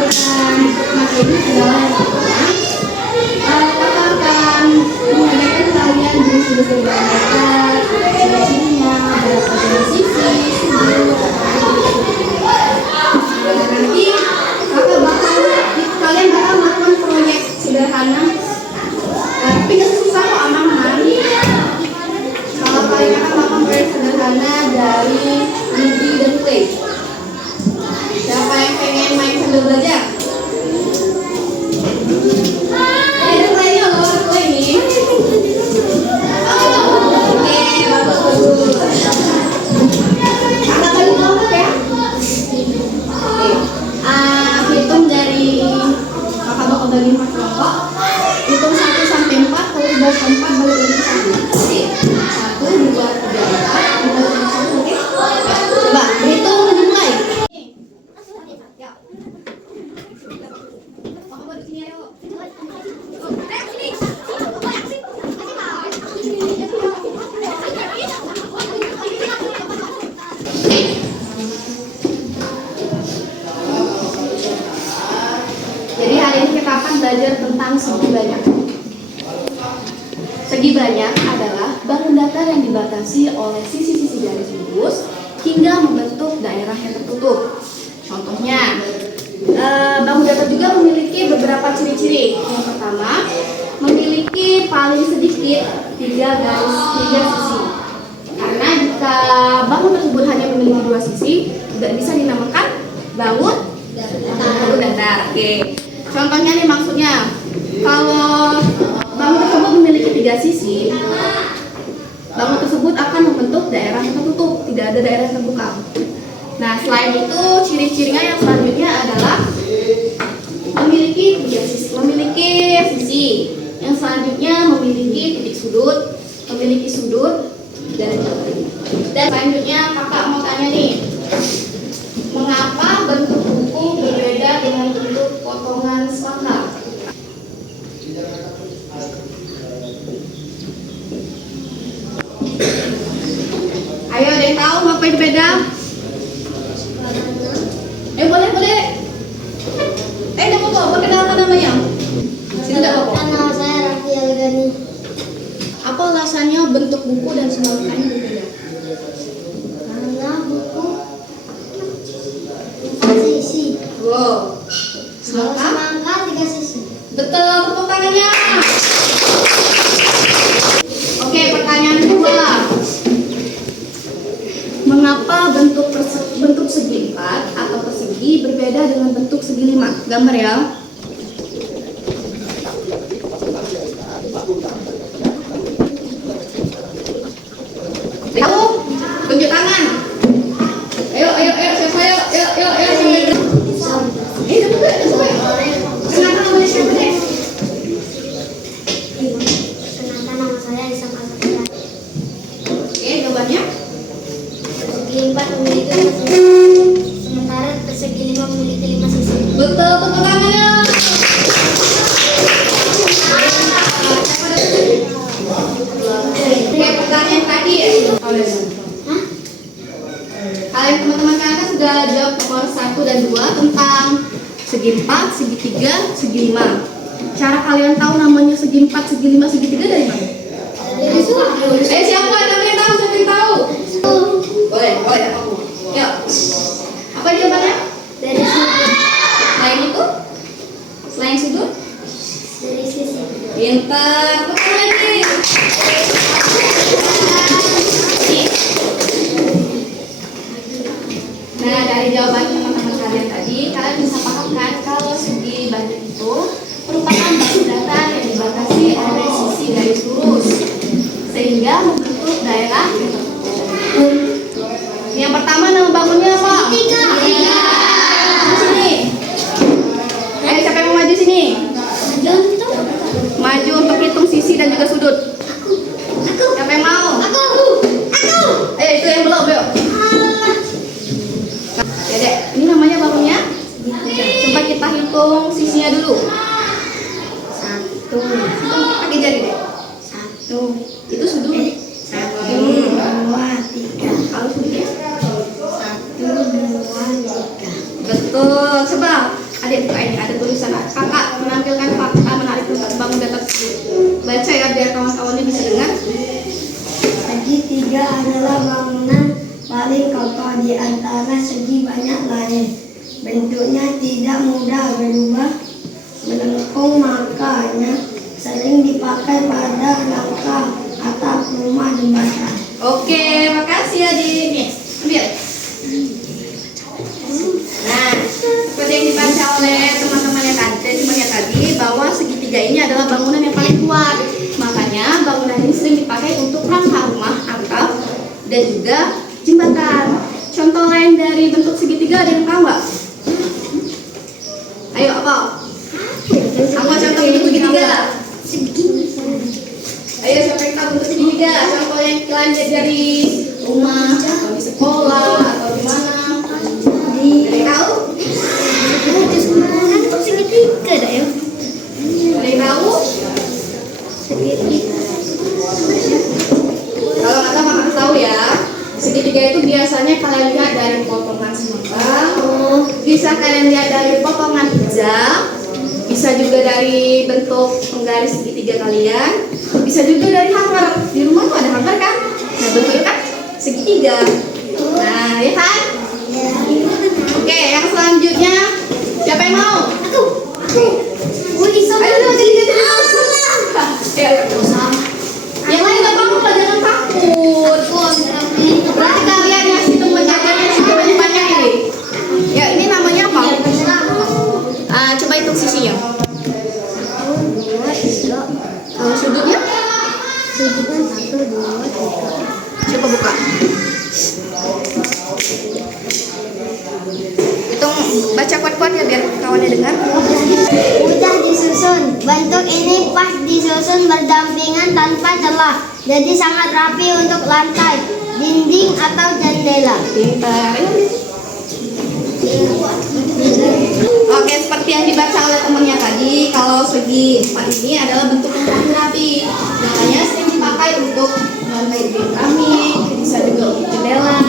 memberikan materi adalah yang pertama, kakak akan mengajarkan kalian jenis-jenis bahan bakar, ciri-cirinya, berapa jenis sisi, nanti kalian bakal melakukan proyek sederhana, tapi nggak susah kok, aman-aman. Kalau kalian akan melakukan proyek sederhana dari Lidi dan Clay. Siapa yang pengen main sambil belajar? Ada Claynya loh, ada Clay nih. Oke, bagus. Angkat lagi kelompok ya. Oke, hitung dari kakak bakal bagi 4 kelompok. Hitung 1 sampai 4, kalau udah ke 4 balik lagi ke 1. Oke, 1, 2, 3, 4, kita balik ke 1. Oke, coba hitung dimulai. Jadi hari ini kita akan belajar tentang segi banyak. Segi banyak adalah bangun datar yang dibatasi oleh sisi-sisi garis lurus hingga membentuk daerah yang tertutup. Contohnya, bangun datar juga memiliki beberapa ciri-ciri. Yang pertama, memiliki paling sedikit 3 sisi. Karena jika bangun tersebut hanya memiliki 2 sisi, tidak bisa dinamakan bangun datar. Oke. Contohnya nih, maksudnya kalau bangun tersebut memiliki 3 sisi, bangun tersebut akan membentuk daerah yang tertutup, tidak ada daerah yang terbuka. Nah, selain itu ciri-cirinya yang selanjutnya adalah memiliki 3 sisi, Yang selanjutnya memiliki titik sudut, memiliki sudut dan selanjutnya kakak mau tanya nih, mengapa bentuk buku berbeda dengan bentuk potongan selangkah? Ayo, ada yang tahu apa yang beda? Boleh. Jangan lupa perkenalkan namanya. Sini enggak apa-apa. Nama saya Raffi Algani. Apa alasannya bentuk buku dan selangkahnya berbeda? Karena buku 4 sisi. Wow. Kalau Selangkah? semangka 3 sisi. Betul, tepuk tangannya. Oke, pertanyaan kedua. Mengapa bentuk segi 4 atau persegi berbeda dengan bentuk segi 5? Gambar ya. Tahu? Tunjuk tangan. Ayo, siapa? Ayo. Kenapa namanya siapa deh? Kenapa nama saya Isam Al-Fatihah. Oke, jawabannya. Persegi 4 memiliki 5 sisi, sementara persegi 5 memiliki 5 sisi. Betul, tepuk tangannya. Oke, pertanyaan tadi ya. Hah? Kalian teman-teman kalian sudah jawab nomor 1 dan 2 tentang segi 4, segi 3, segi 5. Cara kalian tahu namanya segi 4, segi 5, segi 3 dari mana? Dari sudut. Siapa yang tahu? Siapa yang tahu? Boleh. Yuk. Apa jawabannya? Dari sudut. Selain sudut? Dari sisi. Pintar. Betul lagi. Nah, dari jawaban teman-teman kalian tadi, kalian bisa paham kan kalau segi banyak itu merupakan bangun datar yang dibatasi oleh sisi garis lurus sehingga membentuk daerah yang tertutup. Yang pertama nama bangunnya apa? Tiga. Di sini. Siapa yang mau maju sini? Maju untuk hitung sisi dan juga sudut. Siapa yang mau? Aku. Itu yang belum, yuk. Ya dek, ini namanya bangunnya. Coba kita hitung sisinya dulu. 1, Pakai jari deh. 1. Itu sudut. 1, 2, 3. Kalau sudutnya? 1, 2, 3. Betul. Coba adik buka dipakai pada rangka atap rumah jembatan. Oke, makasih adik. Nih, ambil. Nah, seperti yang dibaca oleh teman-temannya tadi bahwa segitiga ini adalah bangunan yang paling kuat. Makanya bangunan ini sering dipakai untuk rangka rumah, atap, dan juga jembatan. Contoh lain dari bentuk segitiga ada yang tahu nggak? Ayo, apa? Apa contoh bentuk segitiga? Ayo, siapa yang tahu bentuk segitiga? Contoh yang kalian lihat dari rumah, atau di sekolah, atau di mana? Ada yang tahu? Segitiga dah ya. Ada yang tahu? Kalau nggak tahu maka tahu ya. Segitiga itu biasanya kalian lihat dari potongan sembang, bisa kalian lihat dari potongan pizza, bisa juga dari bentuk penggaris segitiga kalian, bisa juga dari hammer. Di rumah tuh ada hammer kan? Nah, bentuknya kan segitiga. Nah, ya kan? Oke, yang selanjutnya siapa yang mau? Aku. Bisa. Ayo, jadi. Yang lain nggak apa-apa, jangan takut. Berarti kalian ya sistem menjaganya sudah banyak ini. Ya, ini namanya apa? Coba hitung sisinya. Kalau sudutnya? Sudutnya 1, 2, 3. Coba buka. Hitung, baca kuat-kuat ya biar kawannya dengar. Mudah disusun. Bentuk ini pas disusun berdampingan tanpa celah. Jadi sangat rapi untuk lantai, dinding atau jendela. Pintar. Oke, seperti yang dibaca oleh temannya tadi, kalau segi 4 ini adalah bentuk yang rapi. Makanya sering dipakai untuk lantai keramik, bisa juga untuk jendela,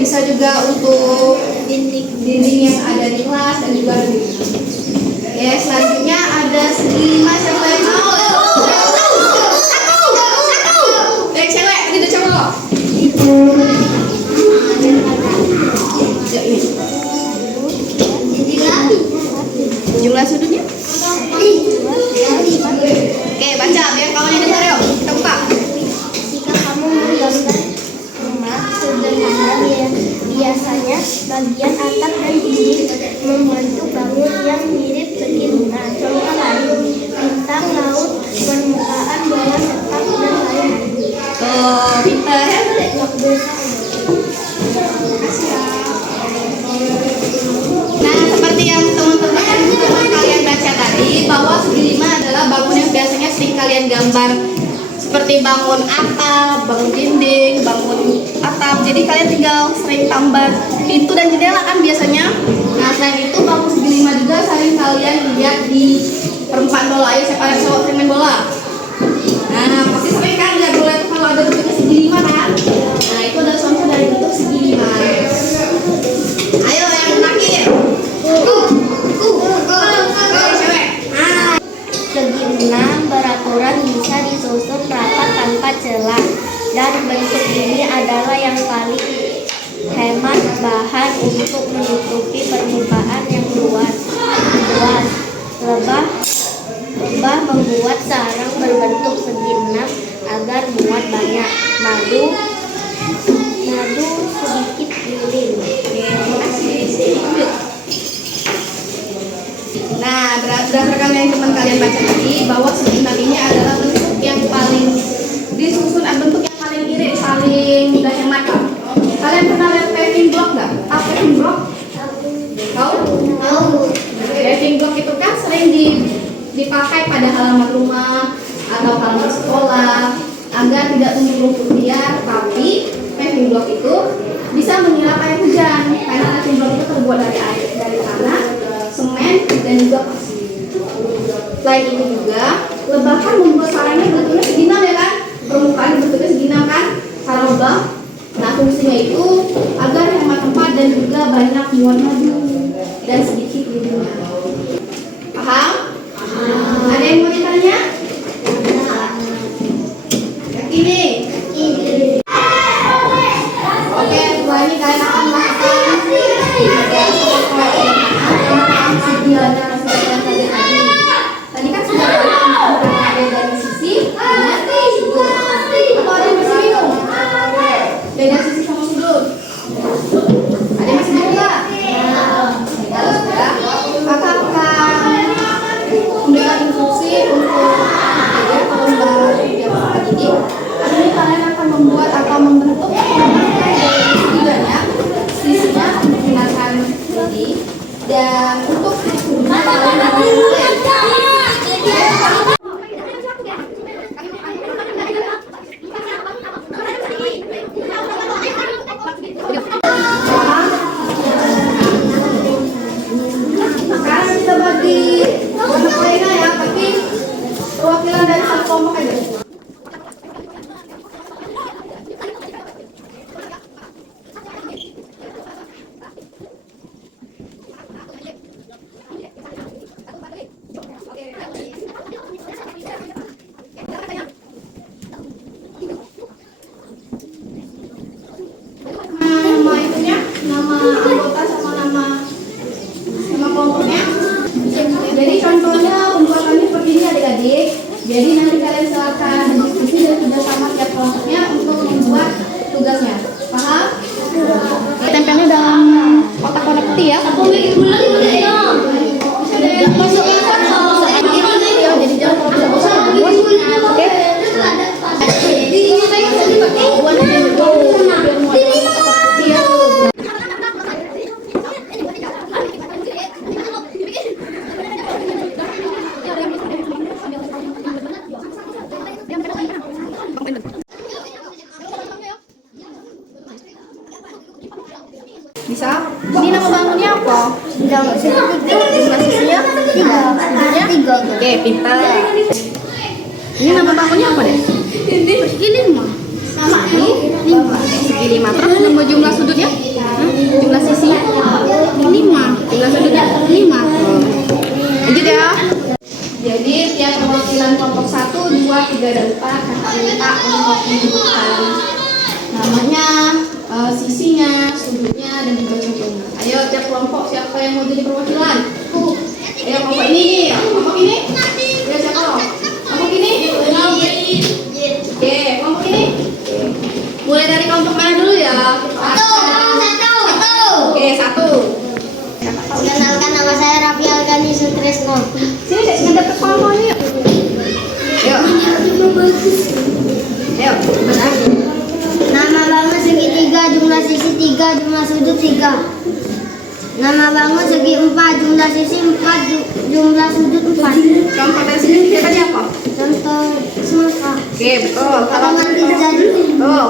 bisa juga untuk dinding yang ada di kelas dan juga di. Oke, selanjutnya ada segi 5. Siapa yang mau? Cewek, ini tuh cowok. Jumlah sudutnya? Oke, baca biar kawannya dengar yuk. Kita buka. Jika kamu menggambar rumah sederhana, biasanya bagian atap dan dinding membentuk bangun yang mirip segitiga. Contoh lain, bintang, laut, permukaan, bola sepak, dan lain-lain. Oh, pintar ya. Nah, seperti yang teman-teman kalian baca tadi, bahwa segi 5 adalah bangun yang biasanya sering kalian gambar, seperti bangun atap, bangun dinding, bangun atap. Jadi kalian tinggal sering tambah pintu dan jendela kan biasanya. Nah, selain itu bangun segi 5 juga sering kalian lihat di perempatan bola. Ayo, siapa yang sering main bola? Nah, pasti sering kan lihat bola itu kalau ada bentuknya segi 5 kan? Nah, itu adalah contoh dari bentuk segi 5. Ayo yang terakhir. Cewek. Segi 6 beraturan bisa disusun rapat tanpa celah, dan bentuk ini adalah yang paling hemat bahan untuk menutupi permukaan yang luas. Lebah membuat sarang berbentuk segi 6 agar muat banyak madu sedikit guling. Terima kasih. Nah, berdasarkan yang teman kalian baca tadi, bahwa segi 6 ini adalah bentuk yang paling disusun, bentuk yang paling irit, paling mudah hemat. Kalian pernah lihat paving block nggak? Paving block? Tahu? Paving block itu kan sering dipakai pada halaman rumah atau halaman sekolah agar tidak tumbuh liar, tapi paving block itu bisa menyerap air hujan karena paving block itu terbuat dari tanah, semen, dan juga pasir. Selain itu juga lebah kan membuat sarangnya bentuknya segi 6 ya kan? Permukaan bentuknya segi 6 kan? Sarang lebah. Nah, fungsinya itu agar hemat tempat dan juga banyak muat madu dan sedikit lindungan. Paham? Ada yang mau ditanya? Yakin nih? Oke, setelah ini kalian akan melakukan tadi kan sudah ada dari sisi Jadi nanti kalian silakan berdiskusi dan kerjasama tiap kelompoknya untuk membuat tugasnya. Paham? Tempelnya dalam kotak warna putih ya. Jadi jangan bosan-bosan. Oke? Bisa? Ini nama bangunnya apa? Jumlah sisinya tiga. Oke, pintar. Ini nama bangunnya apa deh? Persegi 5. Sama ini 5. Persegi 5. Terus nama jumlah sudutnya? Jumlah sisinya? 5. Jumlah sudutnya? 5. Lanjut ya. Jadi tiap perwakilan kelompok 1, 2, 3, dan 4 kakak minta untuk menyebutkan namanya, sisinya, sudutnya, dan juga contohnya. Ayo tiap kelompok siapa yang mau jadi perwakilan? Ayo kelompok ini, kelompok ini. Ayo siapa? Kelompok ini. Oke, kelompok ini. Mulai dari kelompok mana dulu ya? Oke, 1. Perkenalkan, nama saya Raffi Algani Sutresno. Sini dek, ngadep ke kelompoknya yuk. Yuk. Ayo, benar. Nama bangun segi 3, jumlah sisi 3, jumlah sudut 3. Nama bangun segi 4, jumlah sisi 4, jumlah sudut 4. Contoh dari sini kita tadi apa? Contoh semangka. Oke, betul. Lapangan kerja.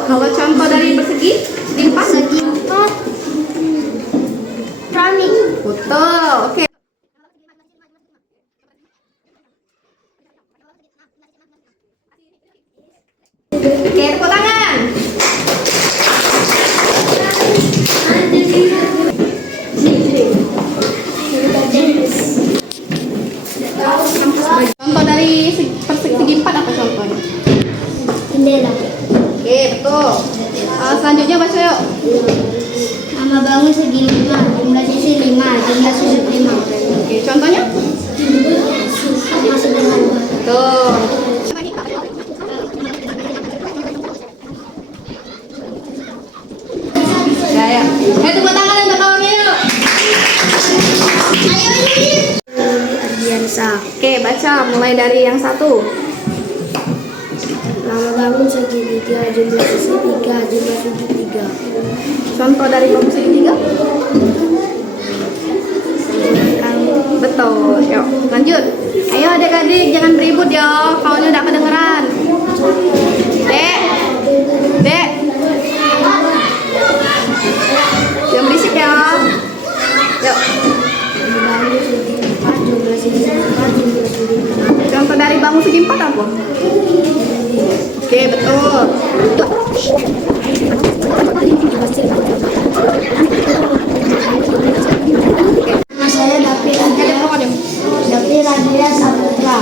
Kalau contoh dari persegi, segi 4. Segi 4. Keramik. Betul. Oke. Oke, tepuk tangan. Contoh dari persegi 4 apa contohnya? Jendela. Oke, betul. Selanjutnya baca yuk. Nama bangun segi 5, jumlah sisi 5, jumlah sudut 5. Oke, contohnya? Sama sederhana. Betul. Ya, ya. Tepuk tangan untuk kawannya yuk. Ardiansa. Oke, baca mulai dari yang 1. Nama bangun segi 3, jumlah sisi 3, jumlah sudut 3. Contoh dari kelompok segi 3? Betul. Yuk, lanjut. Ayo adik-adik jangan beribut ya. Kawannya udah kedengeran. Dek. Dek. Jangan berisik ya. Yuk. Bangun segi 4, jumlah sisi 4, jumlah sudut 4. Contoh dari bangun segi 4 apa? Oke, betul. Nama saya David Adria Saputra.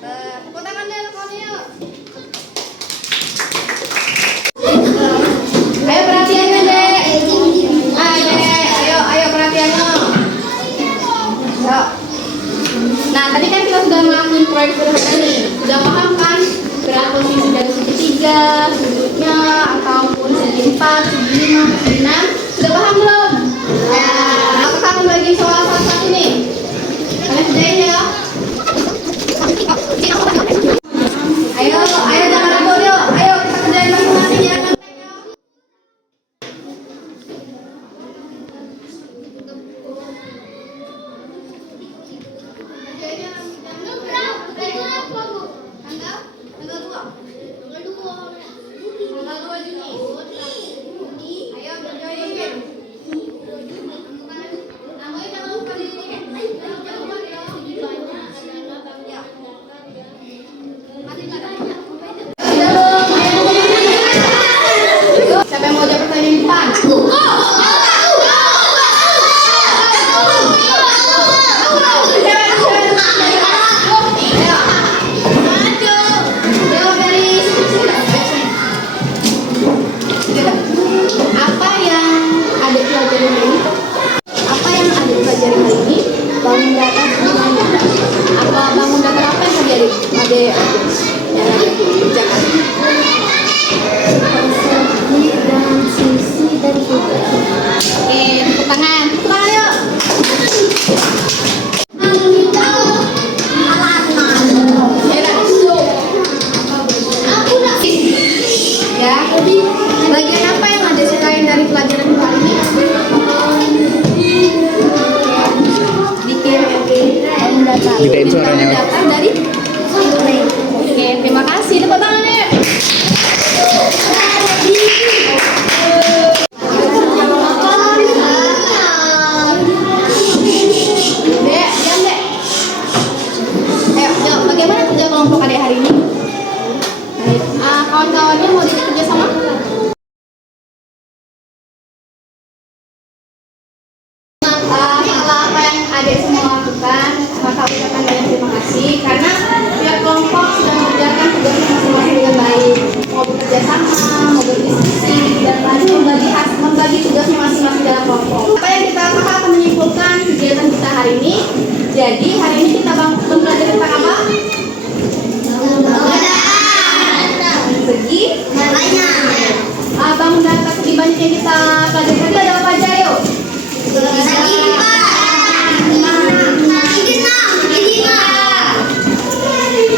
Tepuk tangan deh, kawannya yuk. Ayo perhatiannya dek. Ayo perhatiannya. Yuk. Nah tadi kan kita sudah ngelakuin proyek sederhana nih. Sudah paham kan gerak posisi dari segi 3, sudutnya ataupun segi 4, segi 5, segi 6. Sudah paham belum? Nah, aku akan bagi soal satu nih. Kalian kerjain ya. Ayo jangan ribut yuk. Ayo kita kerjain masing-masing ya. Tanggal 2 juga. Bagian apa yang ada sukain dari pelajaran hari ini? Bikin data. Gedein suaranya. Data dari Oke, terima kasih. Tepuk tangannya. Dek, diam, Dek. Ayo, jawab. Bagaimana kerja kelompok adik hari ini? Baik. Kawan-kawannya mau diajak kerja sama? Setelah apa yang adik semua lakukan, maka ucapkan banyak terima kasih karena pihak kelompok sudah mengerjakan tugasnya masing-masing dengan baik. Mau bekerja sama, mau berdiskusi, dan lalu membagi tugasnya masing-masing dalam kelompok. Apa yang kita lakukan akan menyimpulkan kegiatan kita hari ini. Jadi hari ini kita belajar tentang apa? Segi bangun data segi banyak yang kita pelajari tadi ada apa aja yuk?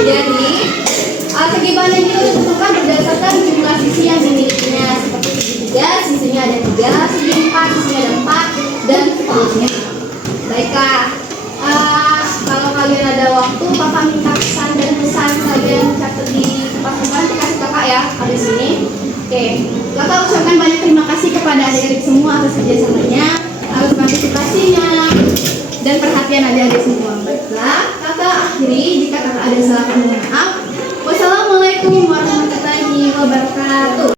Jadi segi banyak itu ditentukan berdasarkan jumlah sisi yang dimilikinya seperti segi 3, sisinya ada 3, segi 4, sisinya ada 4 dan seterusnya. Baiklah, kalau kalian ada waktu, Papa minta pesan dan pesan kalian catat di kertas dikasih kakak ya habis ini. Oke, kakak ucapkan banyak terima kasih kepada adik-adik semua atas kerjasamanya, atas partisipasinya, dan perhatian adik-adik semua. Baiklah, kakak akhiri jika kakak ada salah mohon maaf. Wassalamualaikum warahmatullahi wabarakatuh.